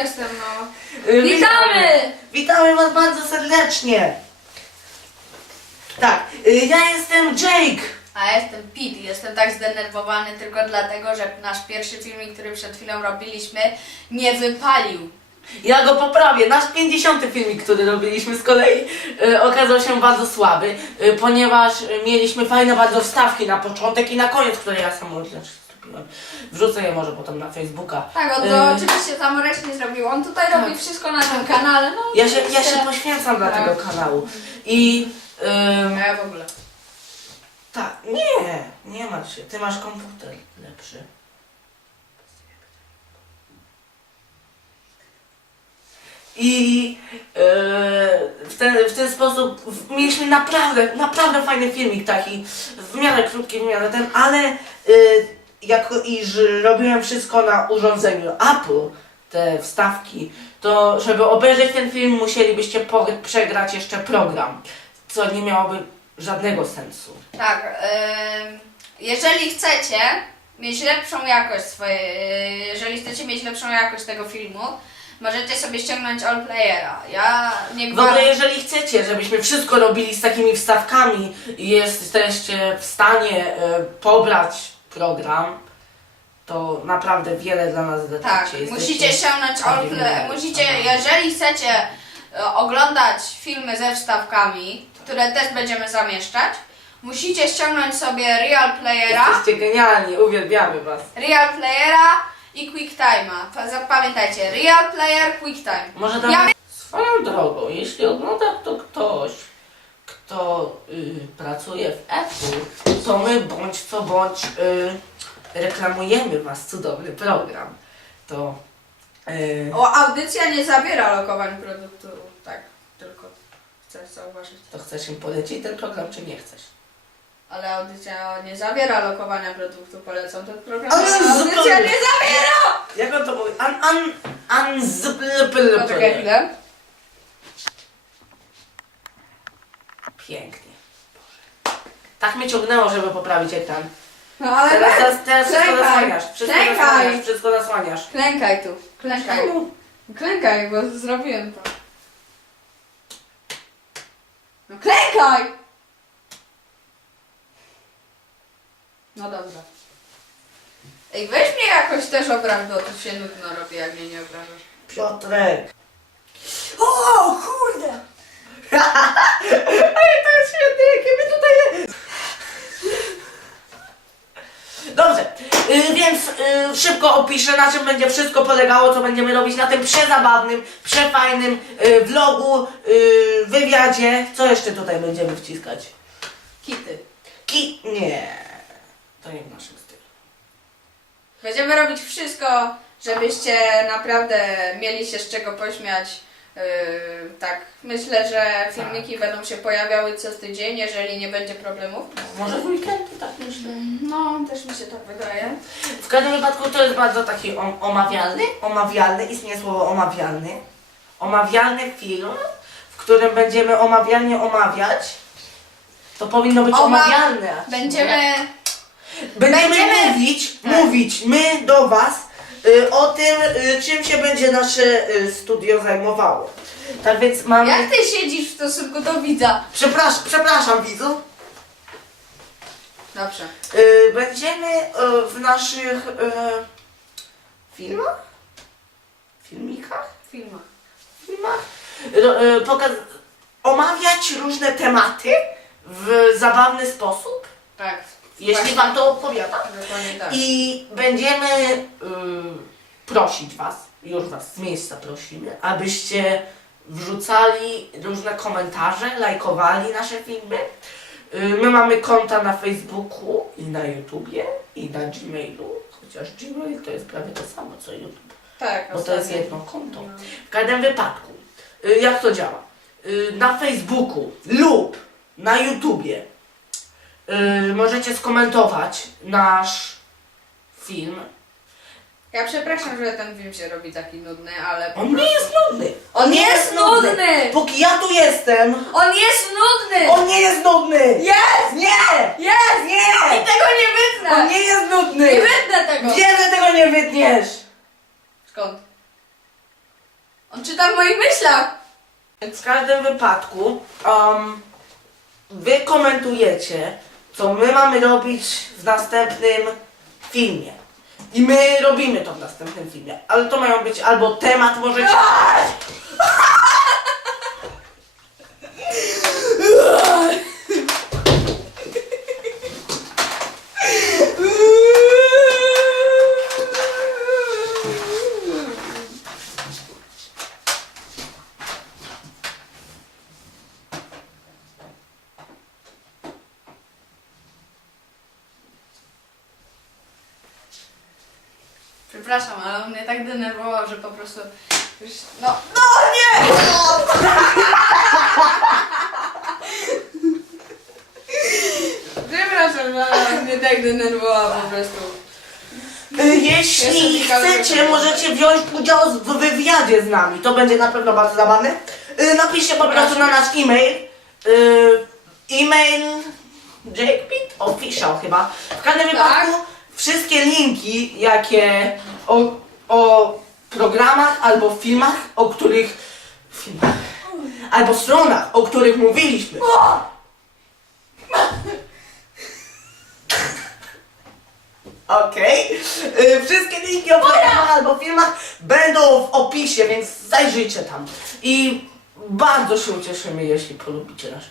jestem, no. Y, Witamy! Witamy Was bardzo serdecznie! Tak, y, ja jestem Jake! A ja jestem Pete i jestem tak zdenerwowany tylko dlatego, że nasz pierwszy filmik, który przed chwilą robiliśmy, nie wypalił. Ja go poprawię. Nasz 50. filmik, który robiliśmy z kolei, y, okazał się bardzo słaby, y, ponieważ y, mieliśmy fajne bardzo wstawki na początek i na koniec, które ja sam zrobiłem. Wrzucę je może potem na Facebooka. Tak, on Y, to oczywiście Samoreś nie zrobił. On tutaj robi wszystko na tym kanale. No, Ja się, ja oczywiście. się poświęcam dla Tak. tego kanału. I... ym, A ja w ogóle. Tak, nie, nie martw się. Ty masz komputer lepszy. I e, w, ten, w ten sposób w- mieliśmy naprawdę, naprawdę fajny filmik taki, w miarę krótki, w miarę ten, ale e, jako iż robiłem wszystko na urządzeniu Apple, te wstawki, to żeby obejrzeć ten film musielibyście przegrać jeszcze program, co nie miałoby żadnego sensu. Tak, ym, jeżeli chcecie mieć lepszą jakość swojej, jeżeli chcecie mieć lepszą jakość tego filmu, możecie sobie ściągnąć All Playera. Ja nie W ogóle jeżeli chcecie, żebyśmy wszystko robili z takimi wstawkami i jesteście w stanie e, pobrać program, to naprawdę wiele dla nas dacie. Tak, musicie All Play, musicie, jeżeli chcecie e, oglądać filmy ze wstawkami, które też będziemy zamieszczać, musicie ściągnąć sobie Real Playera, Jesteście genialni, uwielbiamy was. Real Playera i QuickTime'a. Pa- Zapamiętajcie, Real Player, QuickTime. Może tam Ja- swoją drogą, jeśli ogląda to ktoś, kto y, pracuje w Apple, to my bądź co bądź y, reklamujemy was cudowny program. To y, O, audycja nie zawiera lokowań produktu, tak, tylko chcę zauważyć. to chcesz im polecić ten program, czy nie chcesz? Ale audycja nie zawiera lokowania produktu, polecam ten program. Ale audycja zupełnie. nie zawiera! Jak on to mówi? An, an, an, Poczekaj chwilę. Pięknie. Boże. Tak mnie ciągnęło, żeby poprawić ekran. No ale Teraz, teraz, teraz wszystko Czekaj. zasłaniasz. Wszystko Czekaj. zasłaniasz, wszystko zasłaniasz. Klękaj tu, klękaj. Czemu? Klękaj, bo zrobiłem to. No klękaj! No dobra. Ej, weź mnie jakoś też obraź, bo tu się nudno robi, jak mnie nie obrażasz. Piotrek. O, kurde! Ej, to jest świetne, jakie my tutaj... Dobrze, y, więc y, opiszę, na czym będzie wszystko polegało, co będziemy robić na tym przezabawnym, przefajnym y, vlogu, y, wywiadzie. Co jeszcze tutaj będziemy wciskać? Kity. Ki... Nie, to nie w naszym stylu. Będziemy robić wszystko, żebyście naprawdę mieli się z czego pośmiać. Yy, tak, myślę, że filmiki będą się pojawiały co tydzień, jeżeli nie będzie problemów. Może w weekendy, tak myślę. No, też mi się tak wydaje. W każdym wypadku to jest bardzo taki om- omawialny, omawialny, istnieje słowo omawialny, omawialny film, w którym będziemy omawialnie omawiać. To powinno być Oma- omawialne. Będziemy. Będziemy, będziemy- mówić, tak. mówić my do Was o tym, y, czym się będzie nasze y, studio zajmowało. Tak więc mamy... Jak ty siedzisz w stosunku do widza? Przepraszam, przepraszam widzów. Dobrze. Y, będziemy y, w naszych y, filmach? Filmikach? Filmach. filmach y, pokaz- omawiać różne tematy w zabawny sposób, Tak. Jeśli. Wam to odpowiada. Dokładnie tak. I będziemy prosić Was, już Was z miejsca prosimy, abyście wrzucali różne komentarze, lajkowali nasze filmy. Y, My mamy konta na Facebooku i na YouTubie i na Gmailu, chociaż Gmail to jest prawie to samo co YouTube Tak, bo to jest ostatnio. jedno konto. No. W każdym wypadku, y, jak to działa? Y, Na Facebooku lub na YouTubie y, możecie skomentować nasz film. Ja przepraszam, że ten film się robi taki nudny, ale. po On nie prostu- jest nudny. On jest nudny! Póki ja tu jestem, On jest nudny! on nie jest nudny. Jest! Nie! Jest! Nie! I tego nie wytnę! On nie jest nudny. Nie wytnę tego! Wiem, że tego nie wytniesz. Skąd? On czyta w moich myślach. W każdym wypadku um, wy komentujecie, co my mamy robić w następnym filmie. I my robimy to w następnym filmie. Ale to mają być albo temat możecie... Przepraszam, ale on mnie tak denerwował, że po prostu... Już, no, no nie! Przepraszam, ale on mnie tak denerwował po prostu. Jeśli chcecie, możecie wziąć udział w wywiadzie z nami. To będzie na pewno bardzo zabawne. Y, Napiszcie po prostu na nasz e-mail. Y, E-mail Jakebit Official chyba. W każdym Tak. wypadku wszystkie linki, jakie o, o programach albo filmach, o których filmach, albo stronach, o których mówiliśmy. Okej. Y, Wszystkie linki o programach albo filmach będą w opisie, więc zajrzyjcie tam. I bardzo się ucieszymy, jeśli polubicie nasz